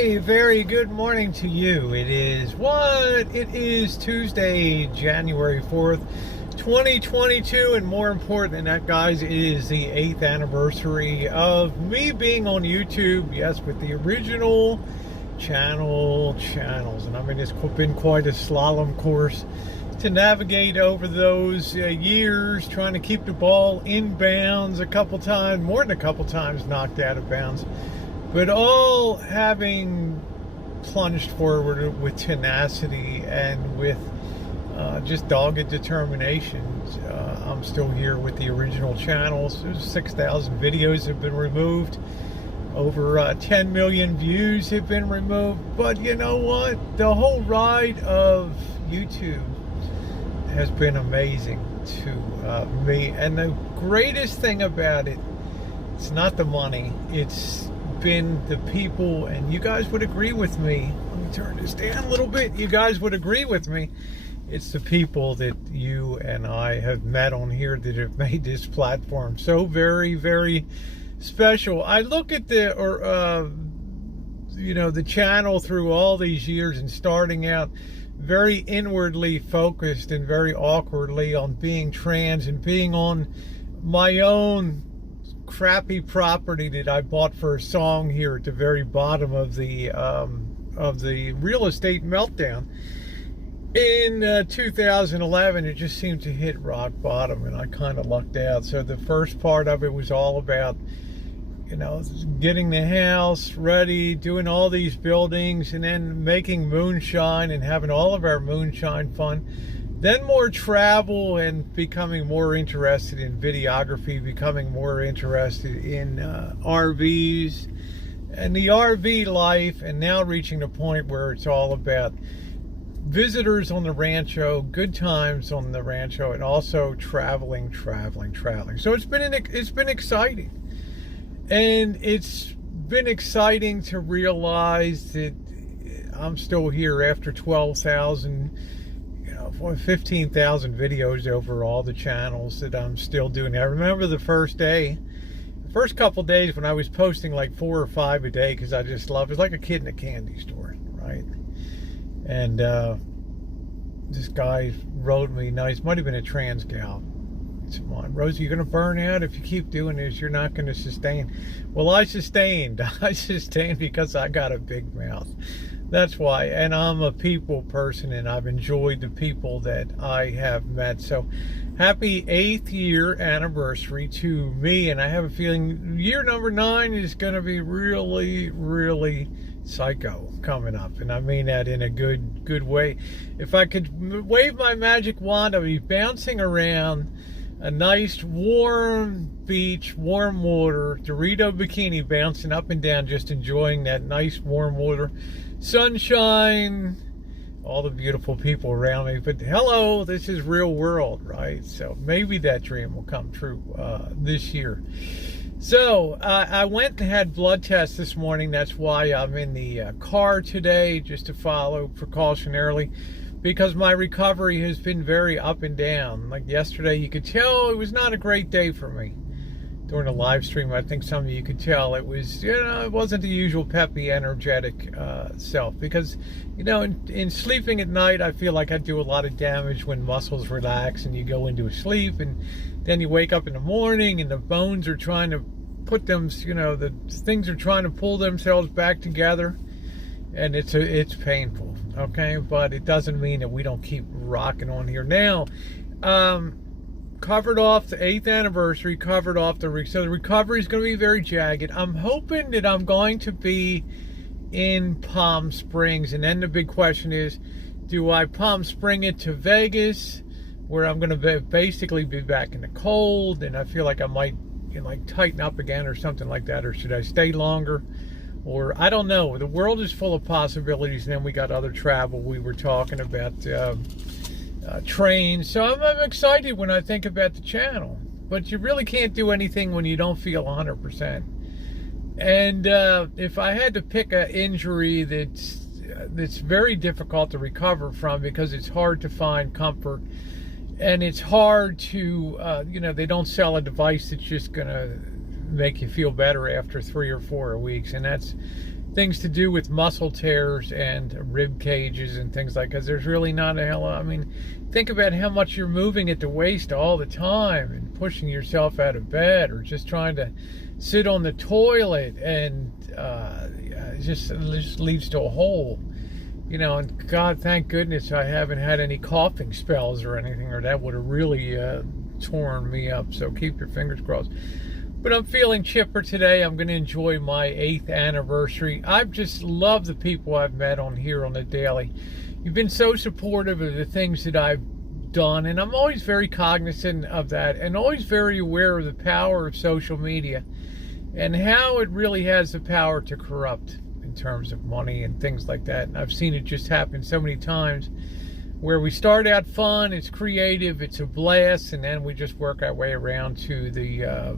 Hey, very good morning to you. It is what? It is Tuesday, January 4th, 2022, and more important than that, guys, it is the 8th anniversary of me being on YouTube. Yes, with the original channels. And I mean, it's been quite a slalom course to navigate over those years, trying to keep the ball in bounds a couple times, more than a couple times knocked out of bounds, but all having plunged forward with tenacity and with just dogged determination. I'm still here with the original channels. There's 6,000 videos have been removed. Over 10 million views have been removed. But you know what? The whole ride of YouTube has been amazing to me. And the greatest thing about it, it's not the money. It's been the people, and you guys would agree with me. Let me turn this down a little bit. You guys would agree with me. It's the people that you and I have met on here that have made this platform so very, very special. I look at the channel through all these years and starting out very inwardly focused and very awkwardly on being trans and being on my own crappy property that I bought for a song here at the very bottom of the real estate meltdown in 2011. It just seemed to hit rock bottom, and I kind of lucked out. So the first part of it was all about, getting the house ready, doing all these buildings, and then making moonshine and having all of our moonshine fun. Then more travel and becoming more interested in videography, becoming more interested in RVs and the RV life, and now reaching the point where it's all about visitors on the rancho, good times on the rancho, and also traveling. So it's been exciting. And it's been exciting to realize that I'm still here after 12,000, 15,000 videos over all the channels that I'm still doing. I remember the first couple days when I was posting like 4 or 5 a day, because I just love it. It's like a kid in a candy store, right? And this guy wrote me nice, might have been a trans gal. Come on, Rosie, you're going to burn out if you keep doing this. You're not going to sustain. Well, I sustained. I sustained because I got a big mouth. That's why. And I'm a people person, and I've enjoyed the people that I have met. So happy 8th year anniversary to me. And I have a feeling year number 9 is going to be really, really psycho coming up. And I mean that in a good way. If I could wave my magic wand, I'd be bouncing around a nice warm beach, warm water, Dorito bikini, bouncing up and down, just enjoying that nice warm water, sunshine, all the beautiful people around me. But hello, this is real world, right? So maybe that dream will come true this year. So I went and had blood tests this morning. That's why I'm in the car today, just to follow precautionarily, because my recovery has been very up and down. Like yesterday, you could tell it was not a great day for me. During the live stream, I think some of you could tell it was, it wasn't the usual peppy, energetic self. Because, in sleeping at night, I feel like I do a lot of damage when muscles relax and you go into a sleep, and then you wake up in the morning and the bones are trying to put them, the things are trying to pull themselves back together, and it's painful. Okay, but it doesn't mean that we don't keep rocking on here. Now, covered off the 8th anniversary, so the recovery is going to be very jagged. I'm hoping that I'm going to be in Palm Springs, and then the big question is, do I Palm Spring it to Vegas, where I'm going to basically be back in the cold, and I feel like I might tighten up again or something like that, or should I stay longer? Or I don't know. The world is full of possibilities. And then we got other travel. We were talking about trains. So I'm excited when I think about the channel. But you really can't do anything when you don't feel 100%. And if I had to pick an injury that's very difficult to recover from, because it's hard to find comfort, and it's hard to, they don't sell a device that's just going to make you feel better after 3 or 4 weeks, and that's things to do with muscle tears and rib cages and things like that. Because there's really not a hell of, I mean, think about how much you're moving at the waist all the time and pushing yourself out of bed or just trying to sit on the toilet, and it just leads to a hole. And God, thank goodness I haven't had any coughing spells or anything, or that would have really torn me up. So keep your fingers crossed. But I'm feeling chipper today. I'm going to enjoy my 8th anniversary. I've just loved the people I've met on here on the daily. You've been so supportive of the things that I've done, and I'm always very cognizant of that, and always very aware of the power of social media and how it really has the power to corrupt in terms of money and things like that. And I've seen it just happen so many times where we start out fun, it's creative, it's a blast, and then we just work our way around to the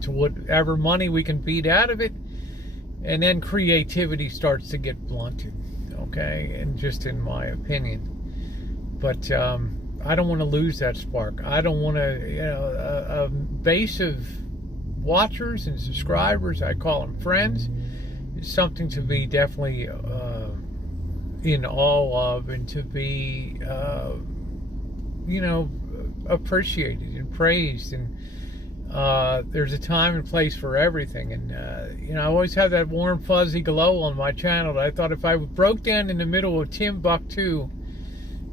to whatever money we can beat out of it, and then creativity starts to get blunted, okay, and just in my opinion. But I don't want to lose that spark. I don't want to, a base of watchers and subscribers, I call them friends, is something to be definitely in awe of, and to be, appreciated and praised. And there's a time and place for everything. And, I always have that warm, fuzzy glow on my channel. I thought if I broke down in the middle of Timbuktu,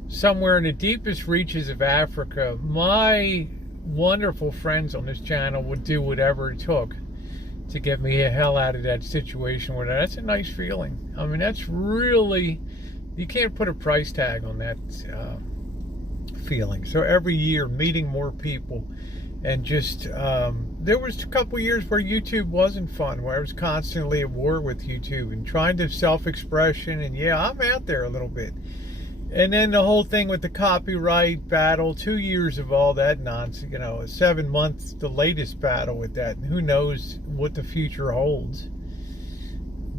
somewhere in the deepest reaches of Africa, my wonderful friends on this channel would do whatever it took to get me the hell out of that situation. Where that's a nice feeling. I mean, that's really, you can't put a price tag on that feeling. So every year, meeting more people, and just there was a couple years where YouTube wasn't fun, where I was constantly at war with YouTube and trying to self-expression, and yeah, I'm out there a little bit. And then the whole thing with the copyright battle, 2 years of all that nonsense, 7 months, the latest battle with that. And who knows what the future holds.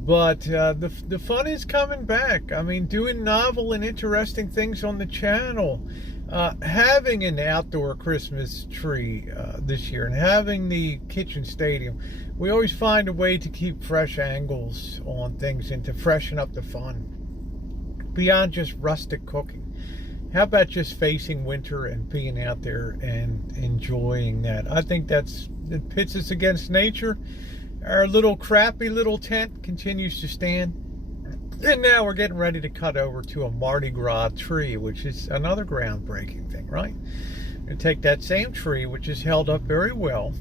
But the fun is coming back. I mean, doing novel and interesting things on the channel. Having an outdoor Christmas tree this year, and having the kitchen stadium. We always find a way to keep fresh angles on things and to freshen up the fun. Beyond just rustic cooking. How about just facing winter and being out there and enjoying that? I think it pits us against nature. Our little crappy little tent continues to stand. And now we're getting ready to cut over to a Mardi Gras tree, which is another groundbreaking thing, right? We're going to take that same tree, which is held up very well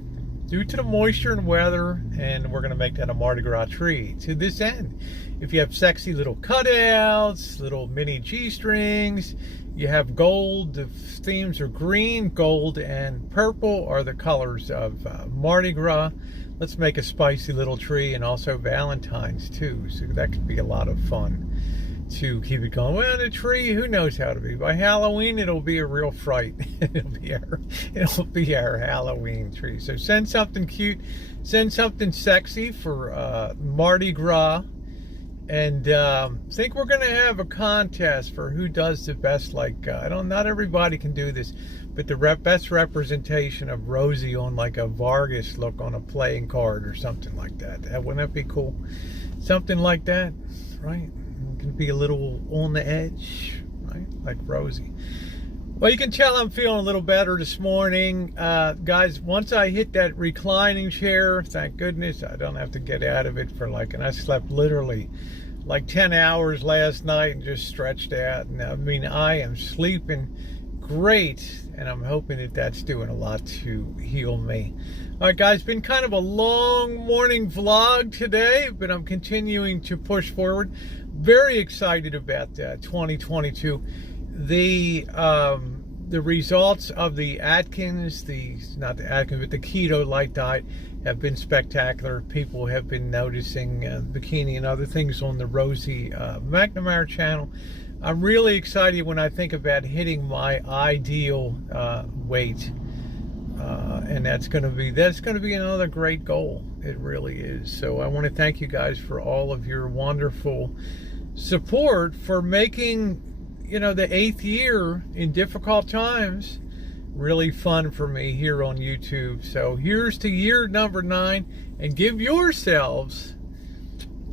due to the moisture and weather, and we're going to make that a Mardi Gras tree. To this end, if you have sexy little cutouts, little mini G-strings, you have gold, the themes are green, gold, and purple are the colors of Mardi Gras. Let's make a spicy little tree, and also Valentine's too, so that could be a lot of fun to keep it going. Well, the tree, who knows how to be. By Halloween, it'll be a real fright. it'll be our Halloween tree. So send something cute, send something sexy for Mardi Gras. And think we're going to have a contest for who does the best, not everybody can do this, but the best representation of Rosie on like a Vargas look on a playing card or something like that. Wouldn't that be cool? Something like that, right? It can be a little on the edge, right? Like Rosie. Well, you can tell I'm feeling a little better this morning. Guys, once I hit that reclining chair, thank goodness, I don't have to get out of it for and I slept literally like 10 hours last night and just stretched out. And I mean, I am sleeping great, and I'm hoping that that's doing a lot to heal me. All right, guys, been kind of a long morning vlog today, but I'm continuing to push forward. Very excited about 2022. The results of the Atkins, not the Atkins, but the Keto Light Diet have been spectacular. People have been noticing bikini and other things on the Rosie McNamara channel. I'm really excited when I think about hitting my ideal weight, and that's going to be another great goal. It really is. So I want to thank you guys for all of your wonderful support for making the 8th year in difficult times really fun for me here on YouTube. So here's to year number 9, and give yourselves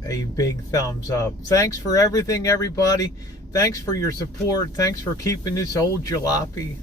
a big thumbs up. Thanks for everything, everybody. Thanks for your support. Thanks for keeping this old jalopy